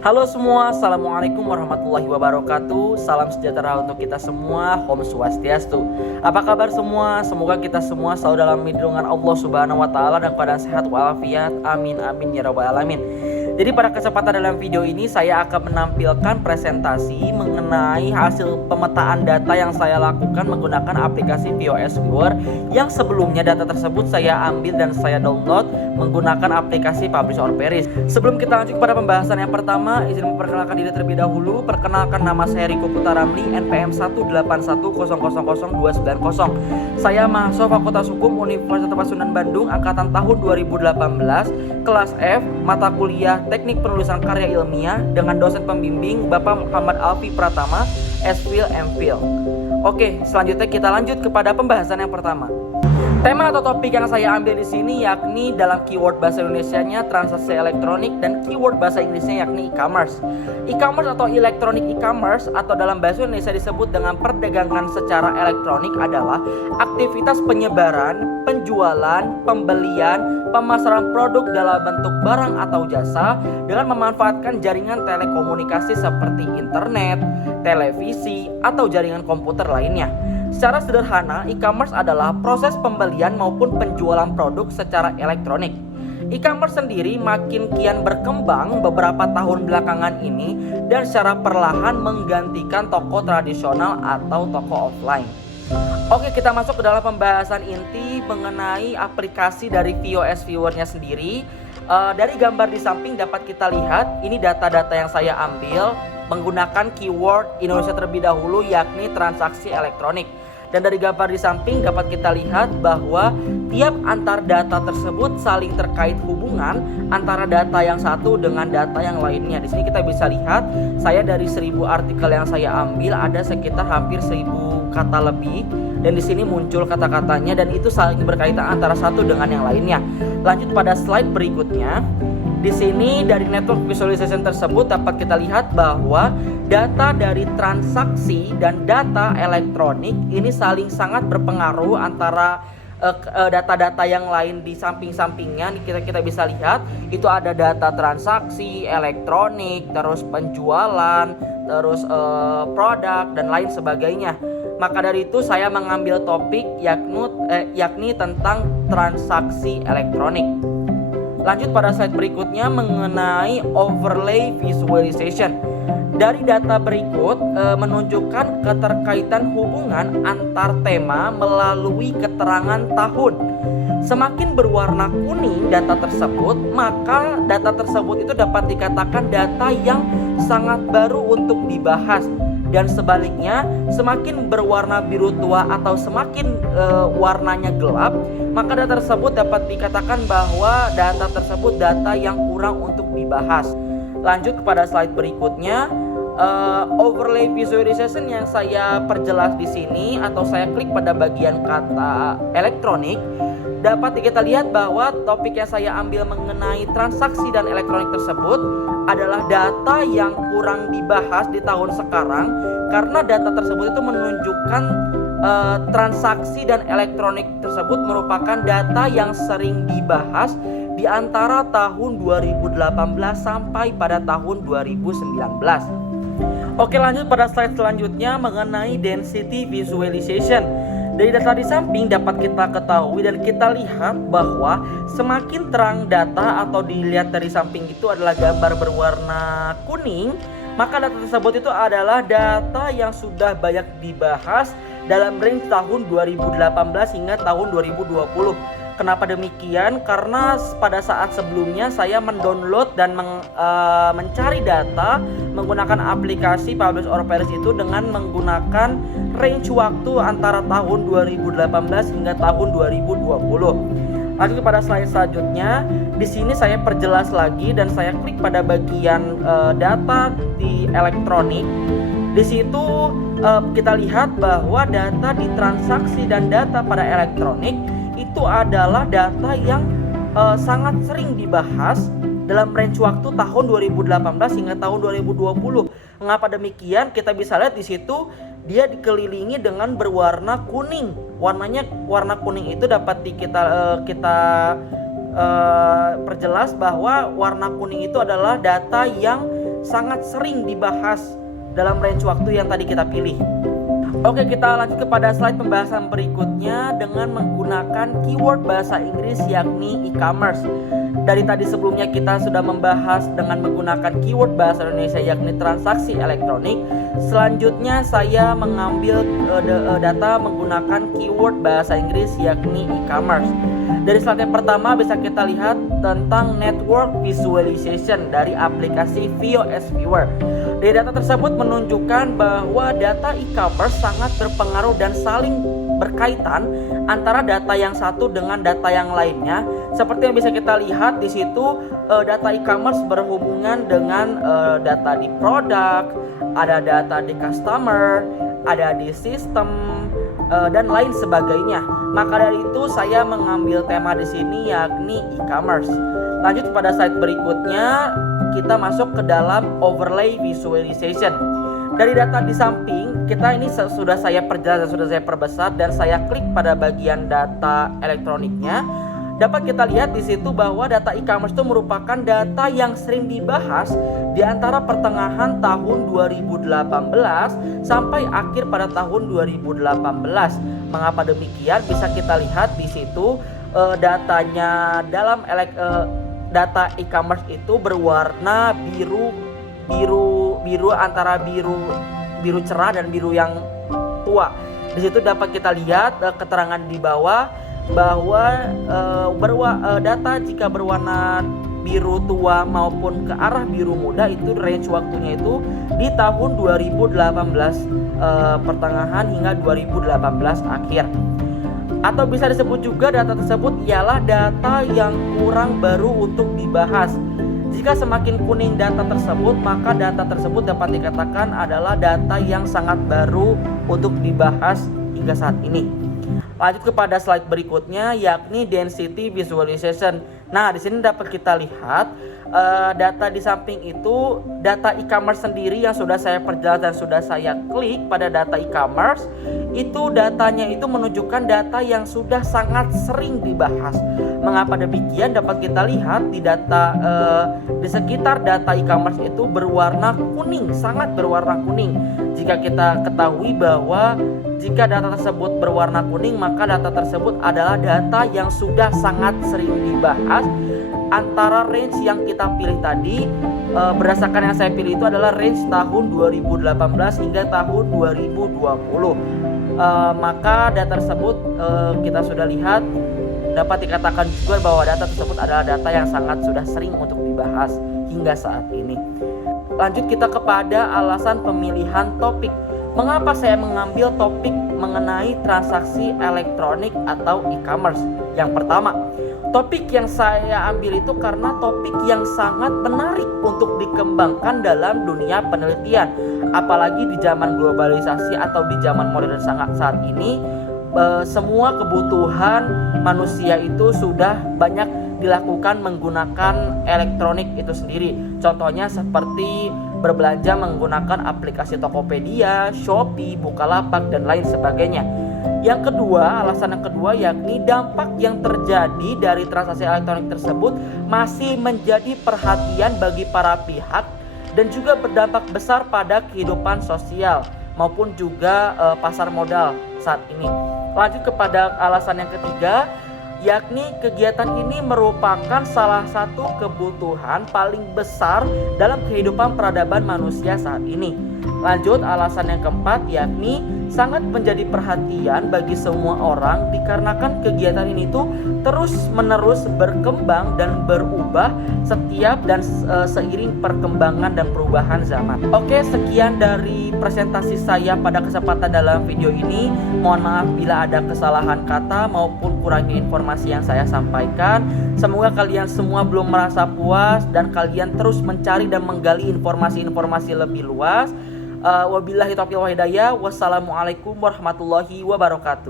Halo semua, Assalamualaikum warahmatullahi wabarakatuh. Salam sejahtera untuk kita semua, Om Swastiastu. Apa kabar semua? Semoga kita semua selalu dalam lindungan Allah Subhanahu wa Ta'ala dan keadaan sehat walafiat. Amin amin ya rabbal alamin. Jadi pada kesempatan dalam video ini saya akan menampilkan presentasi mengenai hasil pemetaan data yang saya lakukan menggunakan aplikasi VOS Viewer yang sebelumnya data tersebut saya ambil dan saya download menggunakan aplikasi Publish or Perish. Sebelum kita lanjut kepada pembahasan yang pertama, izin memperkenalkan diri terlebih dahulu. Perkenalkan, nama saya Riko Putra Ramli, NPM 181000290. Saya mahasiswa Fakultas Hukum Universitas Pasundan Bandung angkatan tahun 2018, kelas F, mata kuliah Teknik Penulisan Karya Ilmiah dengan dosen pembimbing Bapak Muhammad Alfi Pratama, S.Phil M.Phil. Oke, selanjutnya kita lanjut kepada pembahasan yang pertama. Tema atau topik yang saya ambil di sini yakni dalam keyword bahasa Indonesianya transaksi elektronik dan keyword bahasa Inggrisnya yakni e-commerce. E-commerce atau electronic e-commerce atau dalam bahasa Indonesia disebut dengan perdagangan secara elektronik adalah aktivitas penyebaran, penjualan, pembelian, pemasaran produk dalam bentuk barang atau jasa dengan memanfaatkan jaringan telekomunikasi seperti internet, televisi, atau jaringan komputer lainnya. Secara sederhana, e-commerce adalah proses pembelian maupun penjualan produk secara elektronik. E-commerce sendiri makin kian berkembang beberapa tahun belakangan ini dan secara perlahan menggantikan toko tradisional atau toko offline. Oke, kita masuk ke dalam pembahasan inti mengenai aplikasi dari VOS Viewer-nya sendiri. Dari gambar di samping dapat kita lihat ini data-data yang saya ambil menggunakan keyword Indonesia terlebih dahulu yakni transaksi elektronik. Dan dari gambar di samping dapat kita lihat bahwa tiap antar data tersebut saling terkait hubungan antara data yang satu dengan data yang lainnya. Di sini kita bisa lihat saya dari 1000 artikel yang saya ambil ada sekitar hampir 1000 kata lebih dan di sini muncul kata-katanya dan itu saling berkaitan antara satu dengan yang lainnya. Lanjut pada slide berikutnya. Di sini dari network visualization tersebut dapat kita lihat bahwa data dari transaksi dan data elektronik ini saling sangat berpengaruh antara data-data yang lain di samping-sampingnya. Kita bisa lihat itu ada data transaksi elektronik, terus penjualan, terus produk dan lain sebagainya. Maka dari itu saya mengambil topik yakni tentang transaksi elektronik. Lanjut pada slide berikutnya mengenai overlay visualization. Dari data berikut menunjukkan keterkaitan hubungan antar tema melalui keterangan tahun. Semakin berwarna kuning data tersebut, maka data tersebut itu dapat dikatakan data yang sangat baru untuk dibahas. Dan sebaliknya, semakin berwarna biru tua atau semakin warnanya gelap, maka data tersebut dapat dikatakan bahwa data tersebut data yang kurang untuk dibahas. Lanjut kepada slide berikutnya, overlay visualization yang saya perjelas di sini atau saya klik pada bagian kata elektronik, dapat kita lihat bahwa topik yang saya ambil mengenai transaksi dan elektronik tersebut adalah data yang kurang dibahas di tahun sekarang karena data tersebut itu menunjukkan transaksi dan elektronik tersebut merupakan data yang sering dibahas di antara tahun 2018 sampai pada tahun 2019. Oke, lanjut pada slide selanjutnya mengenai density visualization. Dari data di samping dapat kita ketahui dan kita lihat bahwa semakin terang data atau dilihat dari samping itu adalah gambar berwarna kuning, maka data tersebut itu adalah data yang sudah banyak dibahas dalam range tahun 2018 hingga tahun 2020. Kenapa demikian? Karena pada saat sebelumnya saya mendownload dan mencari data menggunakan aplikasi Publish or Perish itu dengan menggunakan range waktu antara tahun 2018 hingga tahun 2020. Lanjut kepada slide selanjutnya. Di sini saya perjelas lagi dan saya klik pada bagian data di elektronik. Di situ kita lihat bahwa data di transaksi dan data pada elektronik itu adalah data yang sangat sering dibahas dalam range waktu tahun 2018 hingga tahun 2020. Mengapa demikian? Kita bisa lihat di situ dia dikelilingi dengan berwarna kuning. Warna kuning itu dapat kita perjelas bahwa warna kuning itu adalah data yang sangat sering dibahas dalam range waktu yang tadi kita pilih. Oke, kita lanjut kepada slide pembahasan berikutnya dengan menggunakan keyword bahasa Inggris yakni e-commerce. Dari tadi sebelumnya kita sudah membahas dengan menggunakan keyword bahasa Indonesia yakni transaksi elektronik. Selanjutnya saya mengambil data menggunakan keyword bahasa Inggris yakni e-commerce. Dari slide yang pertama bisa kita lihat tentang network visualization dari aplikasi VOS Viewer. Dari data tersebut menunjukkan bahwa data e-commerce sangat berpengaruh dan saling berkaitan antara data yang satu dengan data yang lainnya. Seperti yang bisa kita lihat di situ, data e-commerce berhubungan dengan data di produk, ada data di customer, ada di sistem, dan lain sebagainya. Maka dari itu saya mengambil tema di sini yakni e-commerce. Lanjut pada slide berikutnya, kita masuk ke dalam overlay visualization. Dari data di samping, kita ini sudah saya perjelas dan sudah saya perbesar dan saya klik pada bagian data elektroniknya. Dapat kita lihat di situ bahwa data e-commerce itu merupakan data yang sering dibahas di antara pertengahan tahun 2018 sampai akhir pada tahun 2018. Mengapa demikian? Bisa kita lihat di situ datanya dalam data e-commerce itu berwarna biru antara biru cerah dan biru yang tua. Di situ dapat kita lihat keterangan di bawah bahwa data jika berwarna biru tua maupun ke arah biru muda itu range waktunya itu di tahun 2018 pertengahan hingga 2018 akhir. Atau bisa disebut juga data tersebut ialah data yang kurang baru untuk dibahas. Jika semakin kuning data tersebut, maka data tersebut dapat dikatakan adalah data yang sangat baru untuk dibahas hingga saat ini. Lanjut kepada slide berikutnya yakni density visualization. Nah, di sini dapat kita lihat data di samping itu data e-commerce sendiri yang sudah saya perjelas dan sudah saya klik pada data e-commerce. Itu datanya itu menunjukkan data yang sudah sangat sering dibahas. Mengapa demikian? Dapat kita lihat di data di sekitar data e-commerce itu berwarna kuning, sangat berwarna kuning. Jika kita ketahui bahwa jika data tersebut berwarna kuning, maka data tersebut adalah data yang sudah sangat sering dibahas. Antara range yang kita pilih tadi, berdasarkan yang saya pilih itu adalah range tahun 2018 hingga tahun 2020. Maka data tersebut kita sudah lihat dapat dikatakan juga bahwa data tersebut adalah data yang sangat sudah sering untuk dibahas hingga saat ini. Lanjut kita kepada alasan pemilihan topik. Mengapa saya mengambil topik mengenai transaksi elektronik atau e-commerce? Yang pertama, topik yang saya ambil itu karena topik yang sangat menarik untuk dikembangkan dalam dunia penelitian. Apalagi di zaman globalisasi atau di zaman modern saat ini, semua kebutuhan manusia itu sudah banyak dilakukan menggunakan elektronik itu sendiri. Contohnya seperti berbelanja menggunakan aplikasi Tokopedia, Shopee, Bukalapak, dan lain sebagainya. Yang kedua, alasan yang kedua yakni dampak yang terjadi dari transaksi elektronik tersebut masih menjadi perhatian bagi para pihak dan juga berdampak besar pada kehidupan sosial maupun juga pasar modal saat ini. Lanjut kepada alasan yang ketiga, yakni kegiatan ini merupakan salah satu kebutuhan paling besar dalam kehidupan peradaban manusia saat ini. Lanjut alasan yang keempat yakni sangat menjadi perhatian bagi semua orang dikarenakan kegiatan ini tuh terus menerus berkembang dan berubah setiap dan seiring perkembangan dan perubahan zaman. Oke, sekian dari presentasi saya pada kesempatan dalam video ini. Mohon maaf bila ada kesalahan kata maupun kurangnya informasi yang saya sampaikan. Semoga kalian semua belum merasa puas dan kalian terus mencari dan menggali informasi-informasi lebih luas. Wabillahi taufiq wal hidayah. Wassalamualaikum warahmatullahi wabarakatuh.